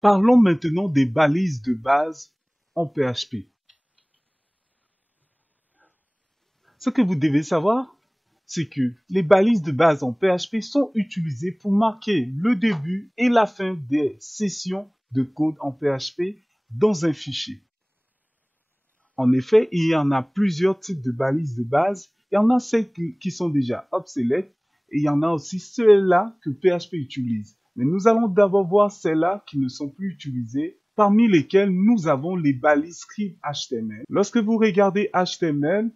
Parlons maintenant des balises de base en PHP. Ce que vous devez savoir, c'est que les balises de base en PHP sont utilisées pour marquer le début et la fin des sessions de code en PHP dans un fichier. En effet, il y en a plusieurs types de balises de base. Il y en a celles qui sont déjà obsolètes et il y en a aussi celles-là que PHP utilise. Mais nous allons d'abord voir celles-là qui ne sont plus utilisées, parmi lesquelles nous avons les balises script HTML. Lorsque vous regardez HTML,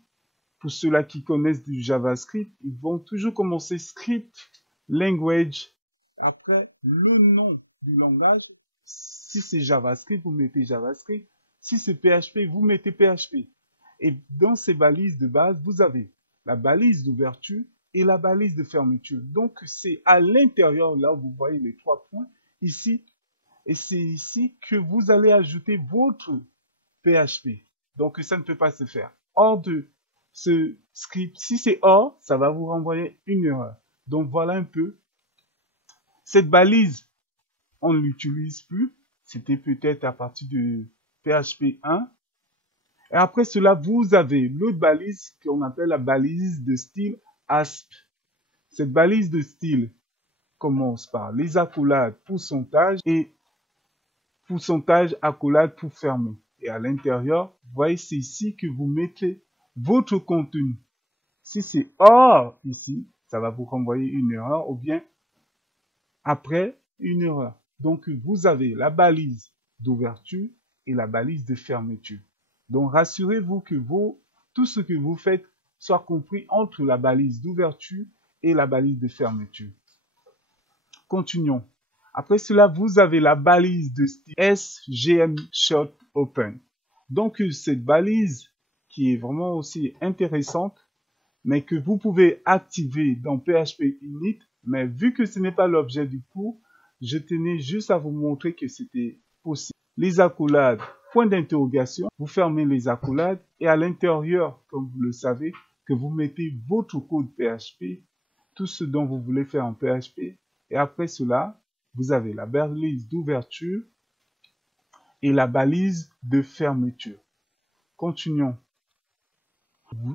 pour ceux-là qui connaissent du JavaScript, ils vont toujours commencer script, language, après le nom du langage. Si c'est JavaScript, vous mettez JavaScript. Si c'est PHP, vous mettez PHP. Et dans ces balises de base, vous avez la balise d'ouverture et la balise de fermeture. Donc, c'est à l'intérieur, là où vous voyez les 3 points, ici. Et c'est ici que vous allez ajouter votre PHP. Donc, ça ne peut pas se faire hors de ce script. Si c'est hors, ça va vous renvoyer une erreur. Donc, voilà un peu. Cette balise, on ne l'utilise plus. C'était peut-être à partir de PHP 1. Et après cela, vous avez l'autre balise qu'on appelle la balise de style ASP. Cette balise de style commence par les accolades pourcentage et pourcentage accolade pour fermer. Et à l'intérieur, vous voyez, c'est ici que vous mettez votre contenu. Si c'est hors ici, ça va vous renvoyer une erreur ou bien après une erreur. Donc, vous avez la balise d'ouverture et la balise de fermeture. Donc, rassurez-vous que tout ce que vous faites soit compris entre la balise d'ouverture et la balise de fermeture. Continuons. Après cela, vous avez la balise de style SGM Short Open. Donc, cette balise qui est vraiment aussi intéressante, mais que vous pouvez activer dans PHP Init. Mais vu que ce n'est pas l'objet du cours, je tenais juste à vous montrer que c'était possible. Les accolades, point d'interrogation, vous fermez les accolades et à l'intérieur, comme vous le savez, que vous mettez votre code PHP, tout ce dont vous voulez faire en PHP. Et après cela, vous avez la balise d'ouverture et la balise de fermeture. Continuons.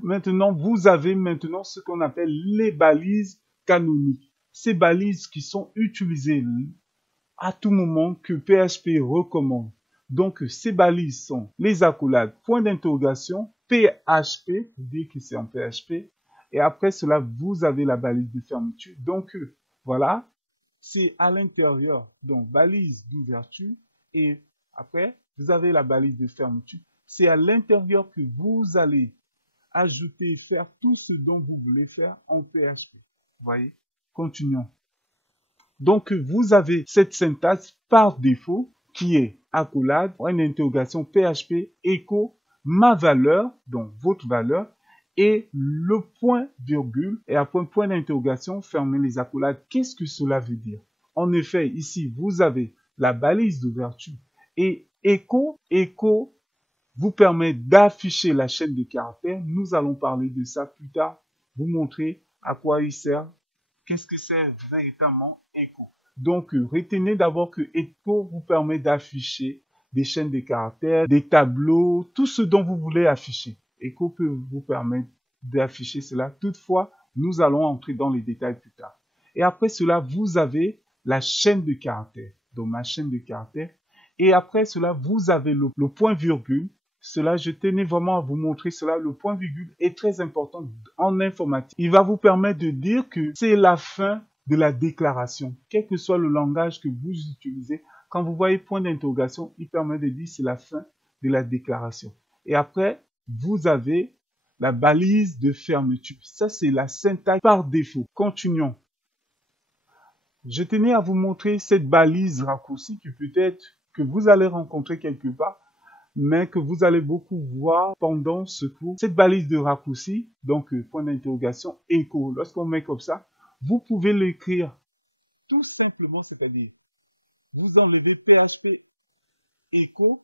Maintenant, vous avez maintenant ce qu'on appelle les balises canoniques. Ces balises qui sont utilisées à tout moment que PHP recommande. Donc, ces balises sont les accolades, point d'interrogation, PHP, vous dites que c'est en PHP. Et après cela, vous avez la balise de fermeture. Donc, voilà, c'est à l'intérieur. Donc, balise d'ouverture. Et après, vous avez la balise de fermeture. C'est à l'intérieur que vous allez ajouter et faire tout ce dont vous voulez faire en PHP. Vous voyez? Continuons. Donc, vous avez cette syntaxe par défaut qui est accolade, point d'interrogation PHP, écho, ma valeur, donc votre valeur, et le point virgule, et après point d'interrogation, fermez les accolades. Qu'est-ce que cela veut dire? En effet, ici, vous avez la balise d'ouverture et écho vous permet d'afficher la chaîne de caractères. Nous allons parler de ça plus tard, vous montrer à quoi il sert, qu'est-ce que c'est véritablement Echo. Donc, retenez d'abord que Echo vous permet d'afficher des chaînes de caractères, des tableaux, tout ce dont vous voulez afficher. Echo peut vous permettre d'afficher cela. Toutefois, nous allons entrer dans les détails plus tard. Et après cela, vous avez la chaîne de caractères. Donc, ma chaîne de caractères. Et après cela, vous avez le point virgule. Cela, je tenais vraiment à vous montrer cela. Le point virgule est très important en informatique. Il va vous permettre de dire que c'est la fin de la déclaration. Quel que soit le langage que vous utilisez, quand vous voyez point d'interrogation, il permet de dire c'est la fin de la déclaration. Et après, vous avez la balise de fermeture. Ça, c'est la syntaxe par défaut. Continuons. Je tenais à vous montrer cette balise raccourci que peut-être que vous allez rencontrer quelque part, mais que vous allez beaucoup voir pendant ce cours. Cette balise de raccourci, donc point d'interrogation, écho, lorsqu'on met comme ça, vous pouvez l'écrire tout simplement, c'est-à-dire, vous enlevez PHP écho,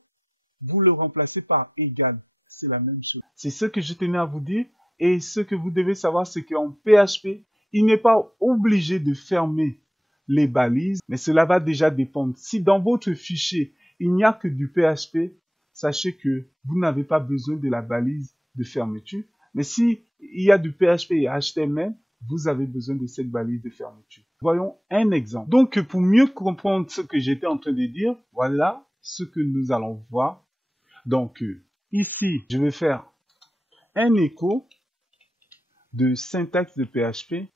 vous le remplacez par égal. C'est la même chose. C'est ce que je tenais à vous dire. Et ce que vous devez savoir, c'est qu'en PHP, il n'est pas obligé de fermer les balises, mais cela va déjà dépendre. Si dans votre fichier, il n'y a que du PHP, sachez que vous n'avez pas besoin de la balise de fermeture. Mais si il y a du PHP et HTML, vous avez besoin de cette balise de fermeture. Voyons un exemple. Donc, pour mieux comprendre ce que j'étais en train de dire, voilà ce que nous allons voir. Donc, ici, je vais faire un écho de syntaxe de PHP.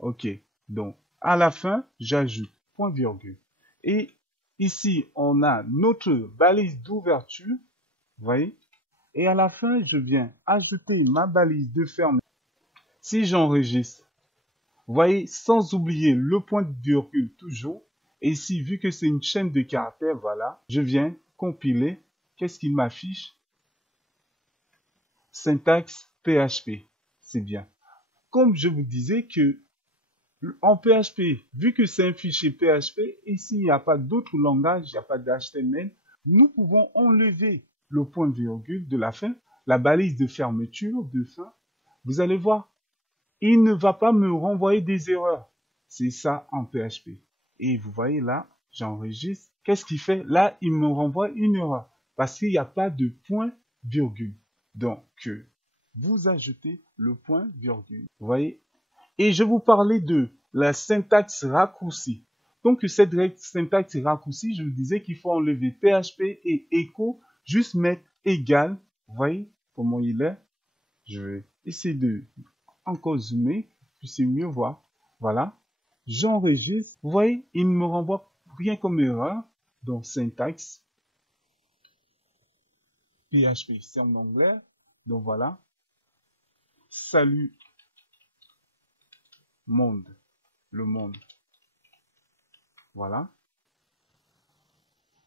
OK. Donc, à la fin, j'ajoute point virgule. Et ici, on a notre balise d'ouverture. Vous voyez? Et à la fin, je viens ajouter ma balise de fermeture. Si j'enregistre, vous voyez, sans oublier le point de virgule toujours. Et ici, vu que c'est une chaîne de caractères, voilà, je viens compiler. Qu'est-ce qu'il m'affiche? Syntaxe PHP. C'est bien. Comme je vous disais que en PHP, vu que c'est un fichier PHP, ici, il n'y a pas d'autre langage, il n'y a pas d'HTML, nous pouvons enlever le point virgule de la fin, la balise de fermeture, de fin. Vous allez voir, il ne va pas me renvoyer des erreurs. C'est ça en PHP. Et vous voyez là, j'enregistre. Qu'est-ce qu'il fait? Là, il me renvoie une erreur parce qu'il n'y a pas de point virgule. Donc, vous ajoutez le point virgule. Vous voyez? Et je vous parlais de la syntaxe raccourci. Donc, cette syntaxe raccourci, je vous disais qu'il faut enlever PHP et echo, juste mettre égal. Vous voyez comment il est? Je vais essayer de encore zoomer, puis c'est mieux voir. Voilà. J'enregistre. Vous voyez, il ne me renvoie rien comme erreur. Donc, syntaxe PHP, c'est en anglais. Donc, voilà. Salut monde. Le monde. Voilà.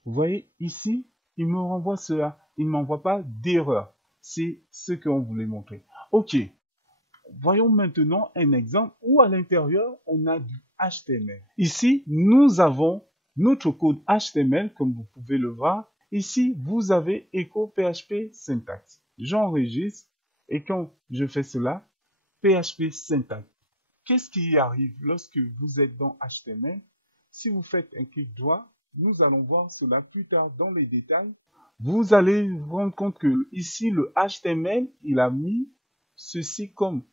Vous voyez, ici, il me renvoie cela. Il ne m'envoie pas d'erreur. C'est ce qu'on voulait montrer. OK. Voyons maintenant un exemple où à l'intérieur, on a du HTML. Ici, nous avons notre code HTML, comme vous pouvez le voir. Ici, vous avez echo PHP syntaxe. J'enregistre et quand je fais cela, PHP syntaxe. Qu'est-ce qui arrive lorsque vous êtes dans HTML? Si vous faites un clic droit, nous allons voir cela plus tard dans les détails. Vous allez vous rendre compte que ici, le HTML, il a mis ceci comme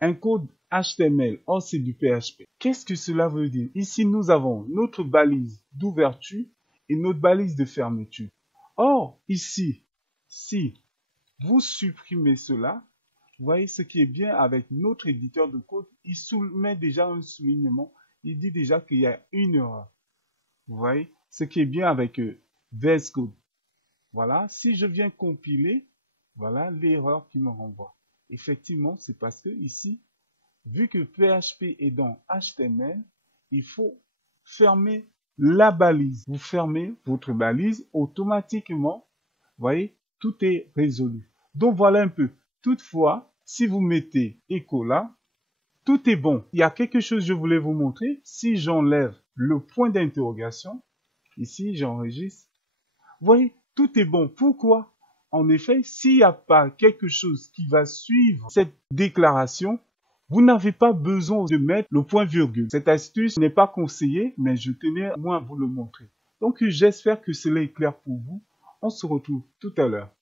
un code HTML. Or, c'est du PHP. Qu'est-ce que cela veut dire? Ici, nous avons notre balise d'ouverture et notre balise de fermeture. Or, ici, si vous supprimez cela, vous voyez ce qui est bien avec notre éditeur de code, il met déjà un soulignement. Il dit déjà qu'il y a une erreur. Vous voyez ce qui est bien avec VS Code. Voilà, si je viens compiler, voilà l'erreur qui me renvoie. Effectivement, c'est parce que ici, vu que PHP est dans HTML, il faut fermer la balise. Vous fermez votre balise automatiquement. Vous voyez, tout est résolu. Donc voilà un peu. Toutefois, si vous mettez echo là, tout est bon. Il y a quelque chose que je voulais vous montrer. Si j'enlève le point d'interrogation, ici j'enregistre, vous voyez, tout est bon. Pourquoi? En effet, s'il n'y a pas quelque chose qui va suivre cette déclaration, vous n'avez pas besoin de mettre le point virgule. Cette astuce n'est pas conseillée, mais je tenais au moins à vous le montrer. Donc, j'espère que cela est clair pour vous. On se retrouve tout à l'heure.